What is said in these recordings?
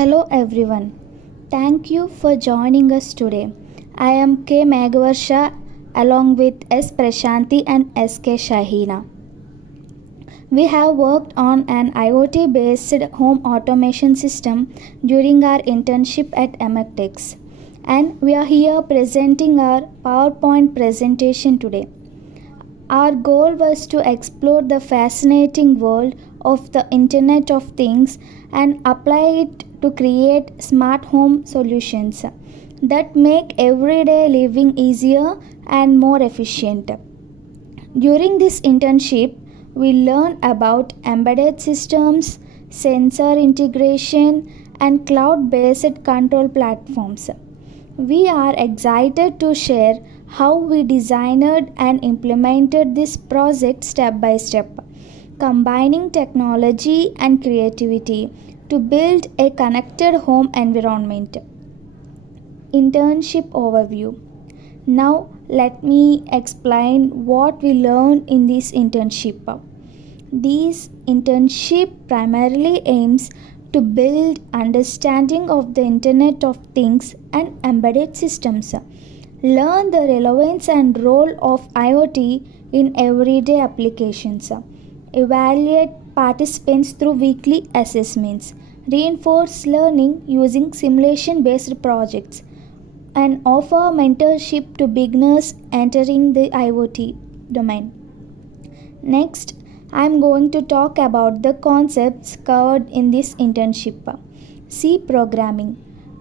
Hello everyone. Thank you for joining us today. I am K. Megavarsha along with S. Prashanti and S. K. Shahina. We have worked on an IoT based home automation system during our internship at MX and we are here presenting our PowerPoint presentation today. Our goal was to explore the fascinating world of the Internet of Things and apply it to create smart home solutions that make everyday living easier and more efficient. During this internship, we learned about embedded systems, sensor integration, and cloud based control platforms. We are excited to share how we designed and implemented this project step by step, combining technology and creativity to build a connected home environment. Internship overview. Now, let me explain what we learned in this internship. This internship primarily aims to build understanding of the Internet of Things and embedded systems. Learn the relevance and role of IoT in everyday applications. Evaluate participants through weekly assessments. Reinforce learning using simulation based projects and offer mentorship to beginners entering the IoT domain. Next, I am going to talk about the concepts covered in this internship. C programming.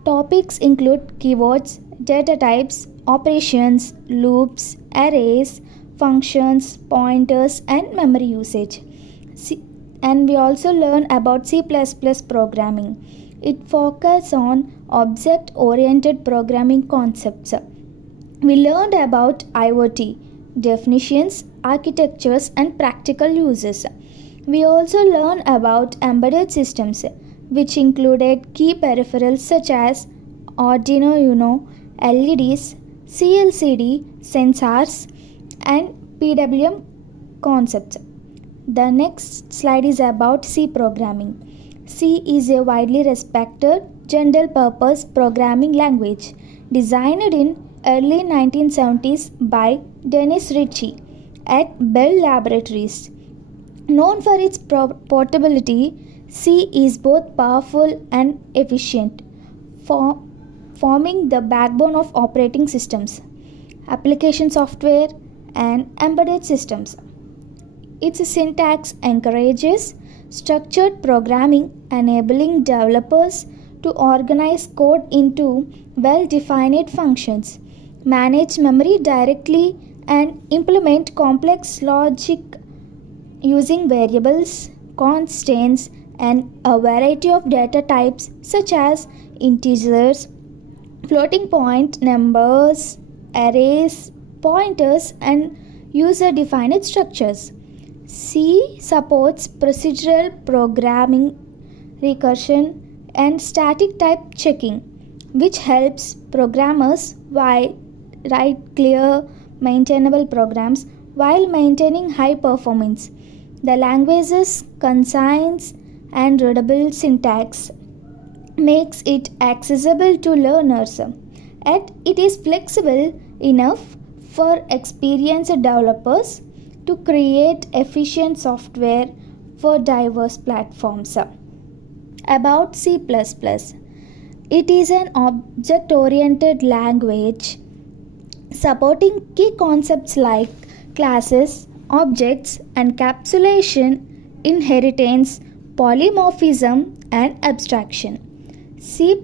Topics include keywords, data types, operations, loops, arrays, functions, pointers, and memory usage. And we also learn about C++ programming. It focuses on object oriented programming concepts. We learned about IoT, definitions, architectures, and practical uses. We also learned about embedded systems, which included key peripherals such as Arduino Uno, LEDs, CLCD, sensors, and PWM concepts. The next slide is about C programming. C is a widely respected general purpose programming language designed in early 1970s by Dennis Ritchie at Bell Laboratories. Known for its portability, C is both powerful and efficient, forming the backbone of operating systems, application software, and embedded systems. Its syntax encourages structured programming, enabling developers to organize code into well-defined functions, manage memory directly, and implement complex logic using variables, constants, and a variety of data types such as integers, floating point numbers, arrays, pointers, and user-defined structures. C supports procedural programming, recursion, and static type checking, which helps programmers write clear, maintainable programs while maintaining high performance. The language's concise and readable syntax makes it accessible to learners, yet it is flexible enough for experienced developers to create efficient software for diverse platforms. About C++. It is an object oriented language supporting key concepts like classes, objects, encapsulation, inheritance, polymorphism, and abstraction. C++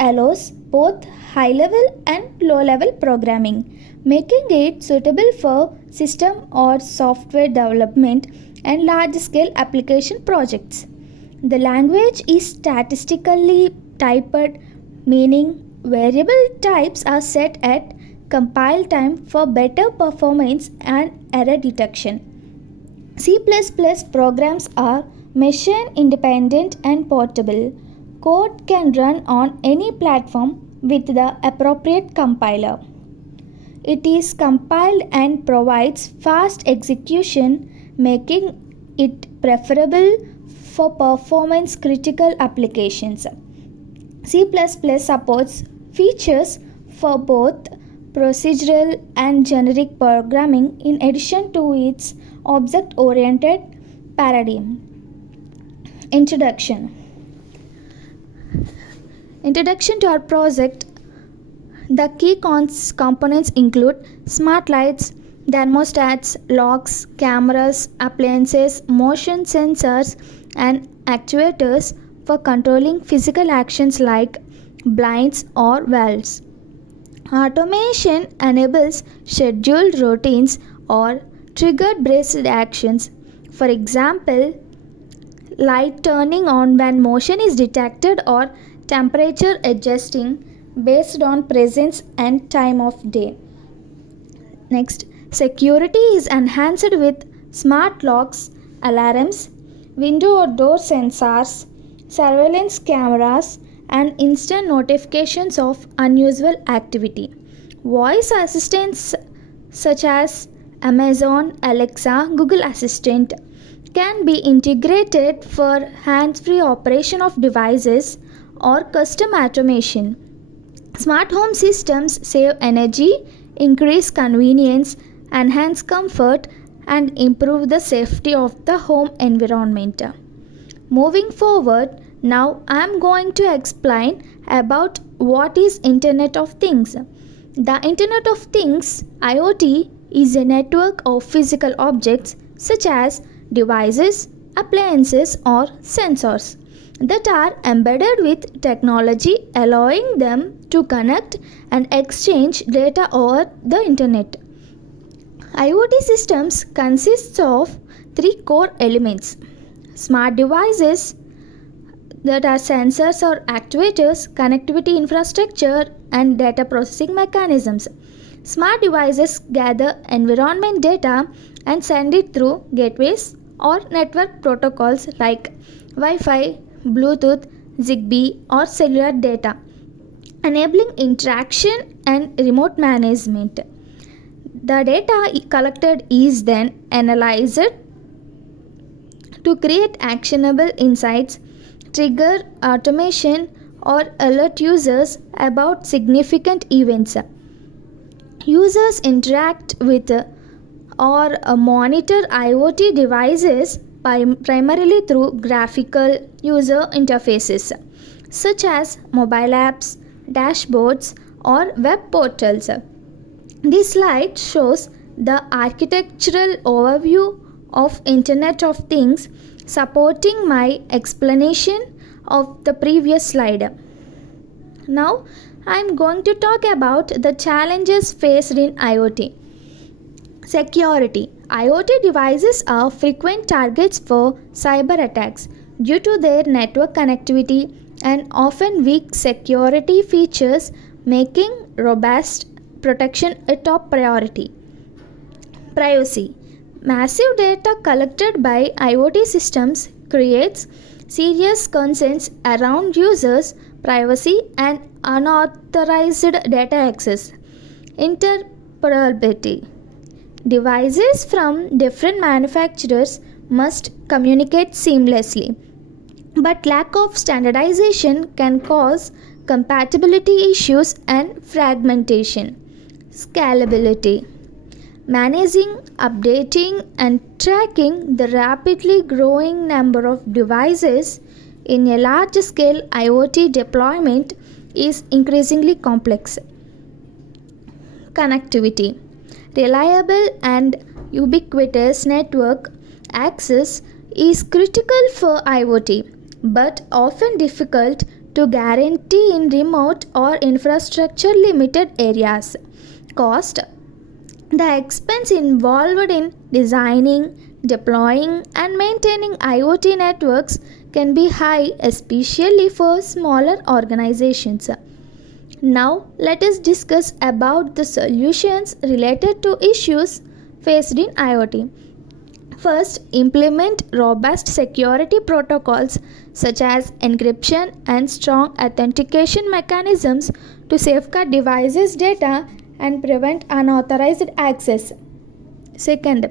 allows both high level and low level programming, making it suitable for system or software development and large scale application projects. The language is statistically typed, meaning variable types are set at compile time for better performance and error detection. C++ programs are machine independent and portable. Code can run on any platform with the appropriate compiler. It is compiled and provides fast execution, making it preferable for performance critical applications. C++ supports features for both procedural and generic programming in addition to its object oriented paradigm. Introduction to our project. The key components include smart lights, thermostats, locks, cameras, appliances, motion sensors, and actuators for controlling physical actions like blinds or valves. Automation enables scheduled routines or triggered based actions. For example, light turning on when motion is detected or temperature adjusting based on presence and time of day. Next, security is enhanced with smart locks, alarms, window or door sensors, surveillance cameras, and instant notifications of unusual activity. Voice assistants such as Amazon, Alexa, Google Assistant can be integrated for hands-free operation of devices or custom automation. Smart home systems save energy, increase convenience, enhance comfort, and improve the safety of the home environment. Moving forward, now I am going to explain about what is Internet of Things. The Internet of Things (IoT) is a network of physical objects such as devices, appliances, or sensors that are embedded with technology, allowing them to connect and exchange data over the internet. IoT systems consists of three core elements: smart devices, that are sensors or actuators, connectivity infrastructure, and data processing mechanisms. Smart devices gather environment data and send it through gateways or network protocols like Wi-Fi, Bluetooth, Zigbee, or cellular data, enabling interaction and remote management. The data collected is then analyzed to create actionable insights, trigger automation, or alert users about significant events. Users interact with or monitor IoT devices primarily through graphical user interfaces such as mobile apps, dashboards, or web portals. This slide shows the architectural overview of Internet of Things, supporting my explanation of the previous slide. Now I am going to talk about the challenges faced in IoT. Security. IoT devices are frequent targets for cyber attacks due to their network connectivity and often weak security features, making robust protection a top priority. Privacy. Massive data collected by IoT systems creates serious concerns around users' privacy and unauthorized data access. Interoperability. Devices from different manufacturers must communicate seamlessly, but lack of standardization can cause compatibility issues and fragmentation. Scalability. Managing, updating, and tracking the rapidly growing number of devices in a large scale IoT deployment is increasingly complex. Connectivity. Reliable and ubiquitous network access is critical for IoT, but often difficult to guarantee in remote or infrastructure limited areas. Cost. The expense involved in designing, deploying, and maintaining IoT networks can be high, especially for smaller organizations. Now, let us discuss about the solutions related to issues faced in IoT. First, implement robust security protocols such as encryption and strong authentication mechanisms to safeguard devices' data and prevent unauthorized access. Second,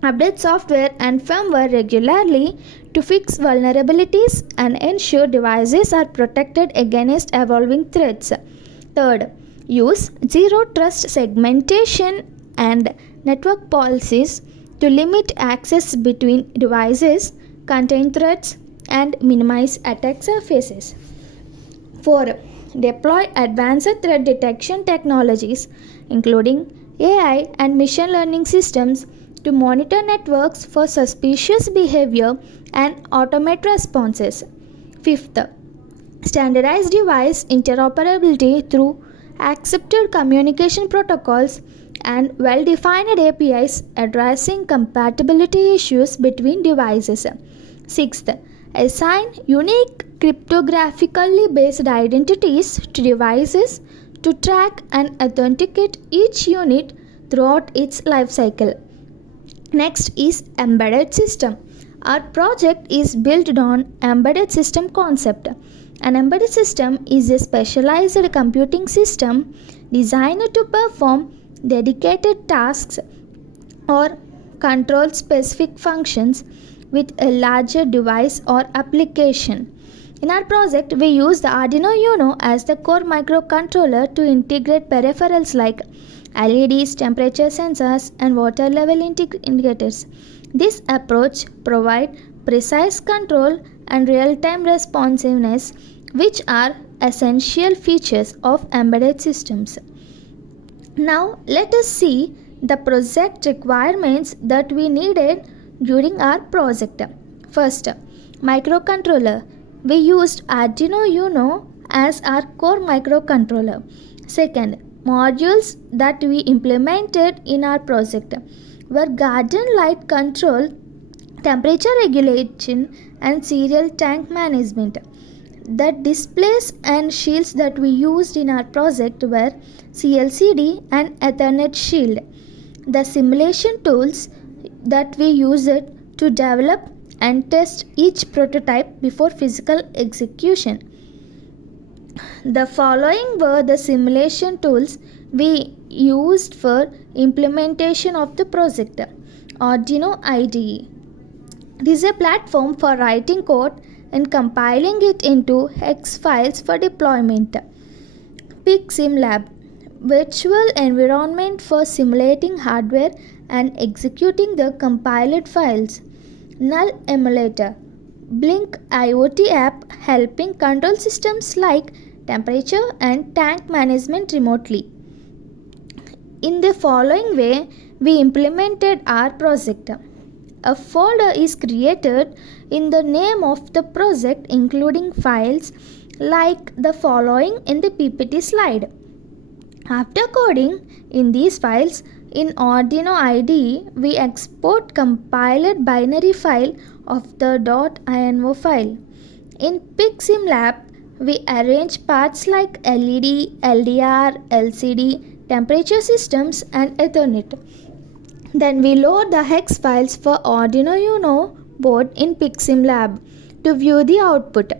update software and firmware regularly to fix vulnerabilities and ensure devices are protected against evolving threats. Third, use zero trust segmentation and network policies to limit access between devices, contain threats, and minimize attack surfaces. 4. Deploy advanced threat detection technologies, including AI and machine learning systems, to monitor networks for suspicious behavior and automate responses. 5th, standardize device interoperability through accepted communication protocols and well defined APIs addressing compatibility issues between devices. 6th, assign unique cryptographically based identities to devices to track and authenticate each unit throughout its lifecycle. Next is embedded system. Our project is built on embedded system concept. An embedded system is a specialized computing system designed to perform dedicated tasks or control specific functions with a larger device or application. In our project, we use the Arduino Uno as the core microcontroller to integrate peripherals like LEDs, temperature sensors, and water level indicators. This approach provides precise control and real-time responsiveness, which are essential features of embedded systems. Now, let us see the project requirements that we needed during our project. First, microcontroller. We used Arduino Uno as our core microcontroller. Second, modules that we implemented in our project were garden light control, temperature regulation, and serial tank management. The displays and shields that we used in our project were CLCD and Ethernet shield. The simulation tools that we used to develop and test each prototype before physical execution. The following were the simulation tools we used for implementation of the project. Arduino IDE. This is a platform for writing code and compiling it into hex files for deployment. PicSimLab, virtual environment for simulating hardware and executing the compiled files. Null Emulator, Blink IoT app helping control systems like temperature and tank management remotely. In the following way, we implemented our project. A folder is created in the name of the project, including files like the following in the PPT slide. After coding in these files in Arduino IDE, we export compiled binary file of the .ini file. In PicSimLab, we arrange parts like LED, LDR, LCD, temperature systems, and Ethernet. Then we load the hex files for Arduino Uno board in PicSimLab to view the output.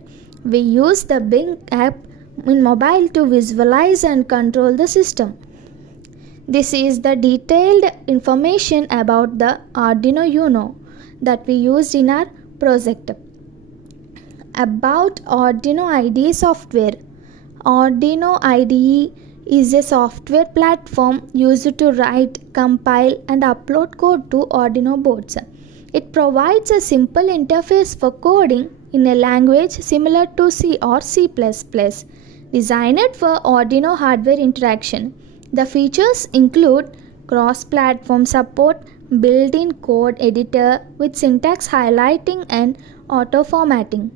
We use the Blink app in mobile to visualize and control the system. This is the detailed information about the Arduino Uno that we used in our project. About Arduino IDE software. Arduino IDE is a software platform used to write, compile, and upload code to Arduino boards. It provides a simple interface for coding in a language similar to C or C++, designed for Arduino hardware interaction. The features include cross-platform support, built-in code editor with syntax highlighting and auto-formatting.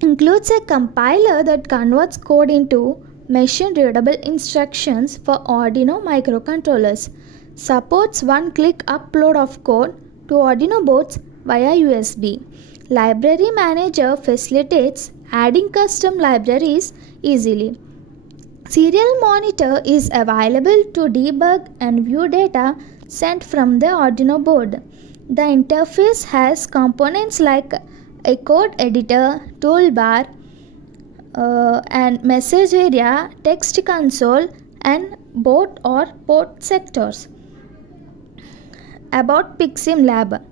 Includes a compiler that converts code into machine-readable instructions for Arduino microcontrollers. Supports one-click upload of code to Arduino boards via USB. Library Manager facilitates adding custom libraries easily. Serial Monitor is available to debug and view data sent from the Arduino board. The interface has components like a code editor, toolbar, and message area, text console, and board or port sectors. about PICSIM Lab.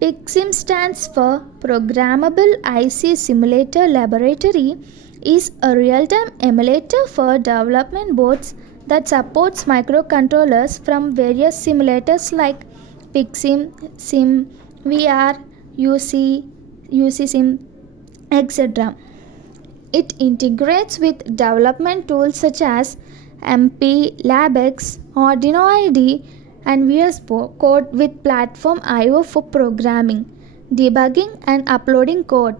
PICSIM stands for Programmable IC Simulator Laboratory, is a real-time emulator for development boards that supports microcontrollers from various simulators like PICSIM, SIM, VR, UC SIM, etc. It integrates with development tools such as MP, LabX, Arduino IDE, and VS Code with platform I/O for programming, debugging, and uploading code,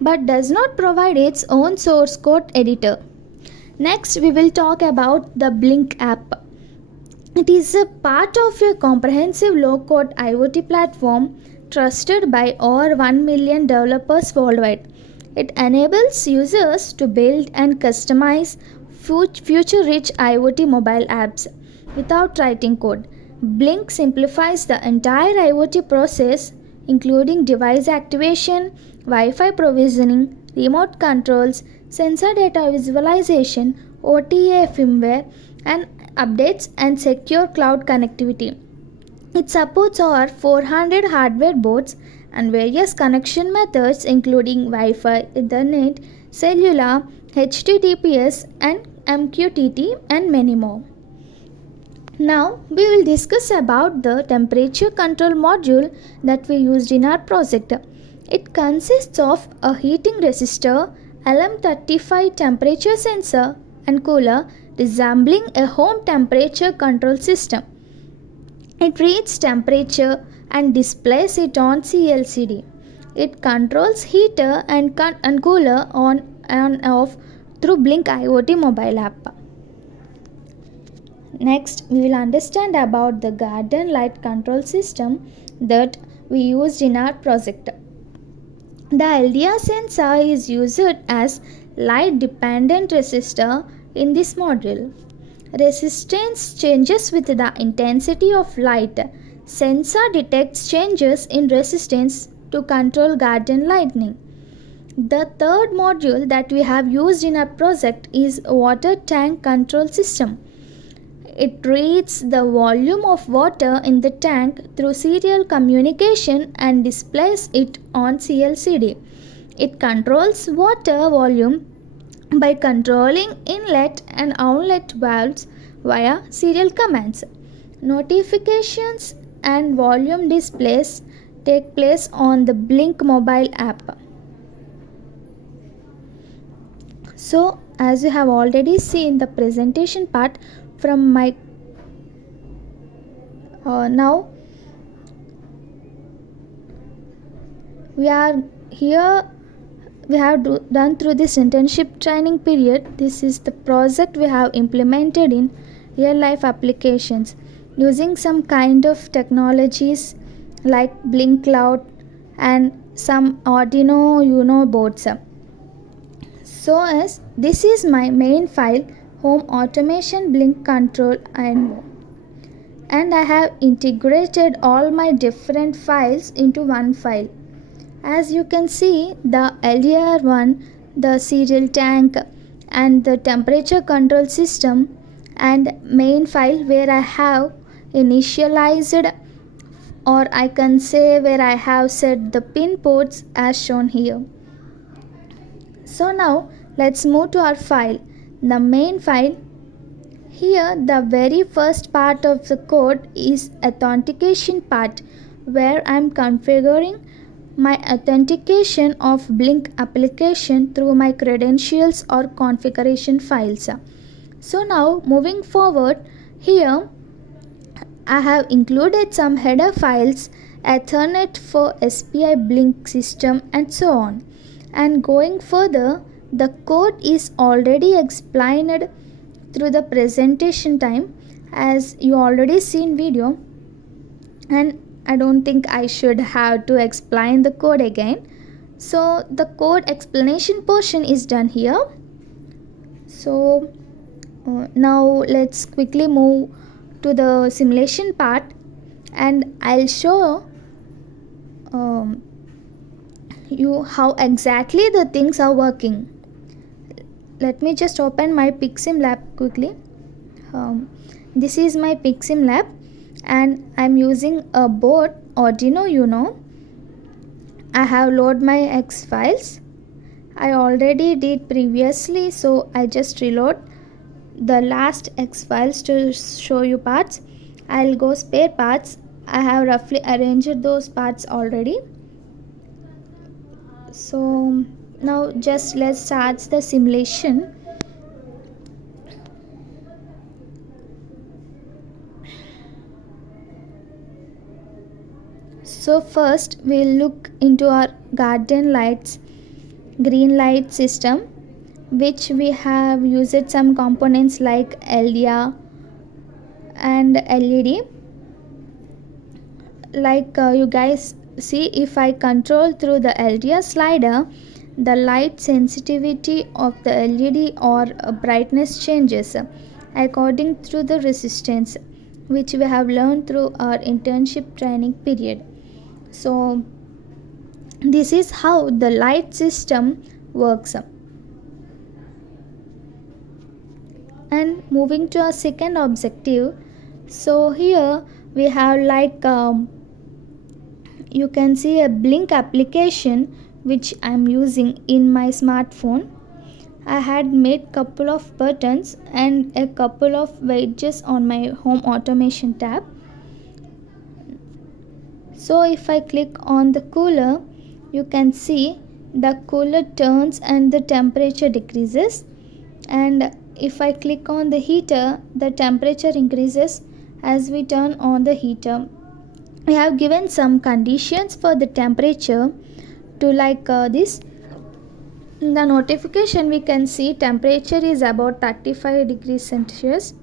but does not provide its own source code editor. Next, we will talk about the Blink app. It is a part of a comprehensive low-code IoT platform trusted by over 1 million developers worldwide. It enables users to build and customize future-rich IoT mobile apps without writing code. Blink simplifies the entire IoT process, including device activation, Wi-Fi provisioning, remote controls, sensor data visualization, OTA firmware, and updates and secure cloud connectivity. It supports over 400 hardware boards and various connection methods including Wi-Fi, Ethernet, cellular, HTTPS, and MQTT, and many more. Now we will discuss about the temperature control module that we used in our project. It consists of a heating resistor, LM35 temperature sensor and cooler resembling a home temperature control system. It reads temperature and displays it on CLCD. It controls heater and cooler on and off through Blink IoT mobile app. Next, we will understand about the garden light control system that we used in our project. The LDR sensor is used as light dependent resistor in this module. Resistance changes with the intensity of light. Sensor detects changes in resistance to control garden lighting. The third module that we have used in our project is water tank control system. It reads the volume of water in the tank through serial communication and displays it on CLCD. It controls water volume by controlling inlet and outlet valves via serial commands. Notifications and volume displays take place on the Blink mobile app. So, as you have already seen the presentation part from my now we are here. We have done through this internship training period. This is the project we have implemented in real life applications using some kind of technologies like Blink Cloud and some Arduino boards. So as this is my main file, home automation Blink control and I have integrated all my different files into one file. As you can see, the LDR one, the serial tank, and the temperature control system, and main file where I have initialized, or I can say where I have set the pin ports as shown here. So now let's move to our file, the main file. Here the very first part of the code is authentication part, where I am configuring my authentication of Blink application through my credentials or configuration files. So now moving forward, here I have included some header files, Ethernet for SPI Blink system, and so on. And going further, the code is already explained through the presentation time, as you already seen video, and I don't think I should have to explain the code again. So the code explanation portion is done here. So now let's quickly move to the simulation part, and I'll show you how exactly the things are working. Let me just open my PICSIM lab quickly. This is my PICSIM lab, and I'm using a board Arduino. I have loaded my X files. I already did previously, so I just reload the last X files to show you parts. I'll go spare parts. I have roughly arranged those parts already. So now just let's start the simulation. So first we'll look into our garden lights green light system, which we have used some components like LDR and LED. Like you guys see, if I control through the LDR slider, the light sensitivity of the LED or brightness changes according to the resistance, which we have learned through our internship training period. So this is how the light system works. And moving to our second objective, so here we have you can see a blink application which I'm using in my smartphone. I had made couple of buttons and a couple of wedges on my home automation tab. So if I click on the cooler, you can see the cooler turns and the temperature decreases, and if I click on the heater, the temperature increases as we turn on the heater. We have given some conditions for the temperature to this. In the notification we can see temperature is about 35 degrees Celsius.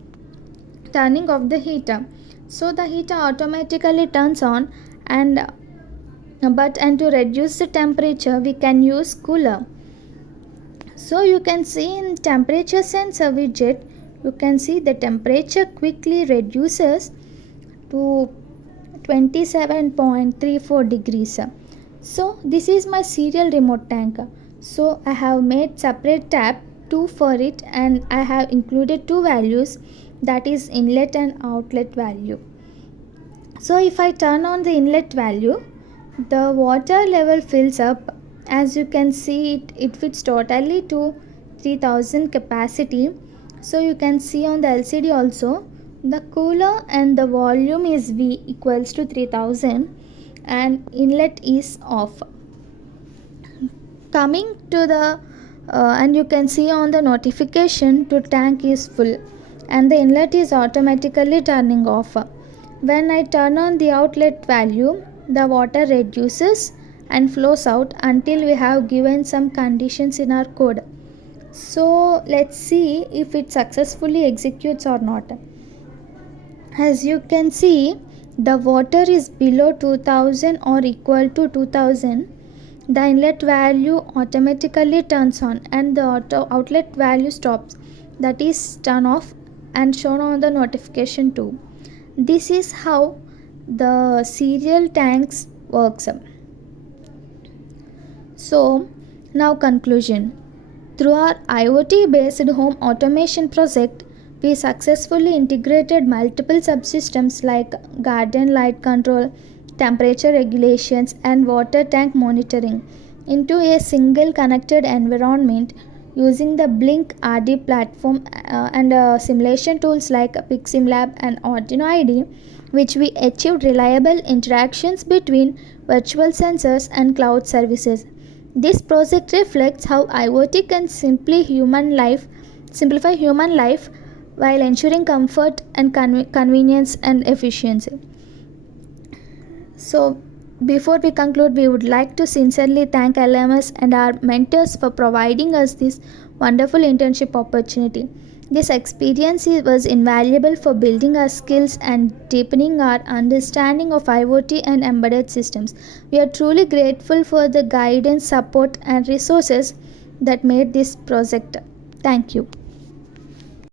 Turning off the heater, so the heater automatically turns on, and to reduce the temperature we can use cooler. So you can see in temperature sensor widget, you can see the temperature quickly reduces to 27.34 degrees. So this is my serial remote tank. So I have made separate tab 2 for it, and I have included two values, that is inlet and outlet value. So if I turn on the inlet value, the water level fills up. As you can see, it fits totally to 3000 capacity. So you can see on the LCD also, the cooler and the volume is V equals to 3000 and inlet is off. Coming to the and you can see on the notification to tank is full and the inlet is automatically turning off. When I turn on the outlet value, the water reduces and flows out until we have given some conditions in our code. So let's see if it successfully executes or not. As you can see, the water is below 2000 or equal to 2000. The inlet value automatically turns on and the outlet value stops, that is turn off, and shown on the notification too. This is how the serial tanks works. So now conclusion. Through our IoT based home automation project, we successfully integrated multiple subsystems like garden light control, temperature regulations and water tank monitoring into a single connected environment using the Blink RD platform and simulation tools like PixSimLab and Arduino IDE, which we achieved reliable interactions between virtual sensors and cloud services. This project reflects how IoT can simplify human life while ensuring comfort and convenience and efficiency. So, before we conclude, we would like to sincerely thank LMS and our mentors for providing us this wonderful internship opportunity. This experience was invaluable for building our skills and deepening our understanding of IoT and embedded systems. We are truly grateful for the guidance, support, and resources that made this project. Thank you.